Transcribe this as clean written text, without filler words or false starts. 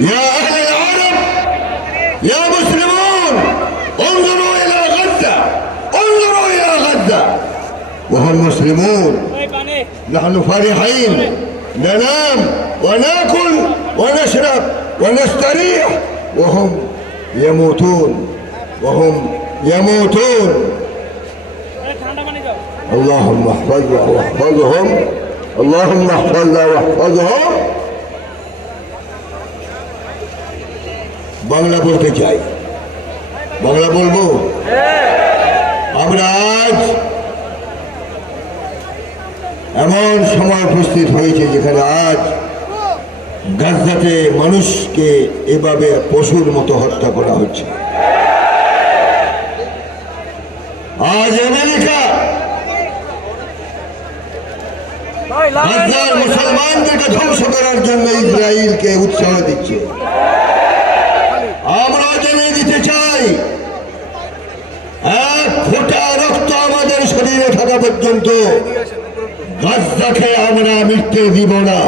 يا أهل العرب يا مسلمون انظروا إلى غزة، انظروا إلى غزة وهم مسلمون. نحن فرحين ننام ونأكل ونشرب ونستريح وهم يموتون، وهم يموتون. اللهم احفظنا واحفظهم، اللهم احفظنا واحفظهم। বাংলা বলতে চাই, বাংলা বলবো। আমরা আজ এমন সময় উপস্থিত হয়েছে যেখানে আজ গাজাতে মানুষকে এভাবে পশুর মতো হত্যা করা হচ্ছে। আজ আমেরিকা গাজার মুসলমানদেরকে ধ্বংস করার জন্য ইসরায়েলকে উৎসাহ দিচ্ছে। আমরা জেনে দিতে চাই, এক ফোঁটা রক্ত আমাদের শরীরে থাকা পর্যন্ত গাজাকে আমরা মৃত্যু দিব না।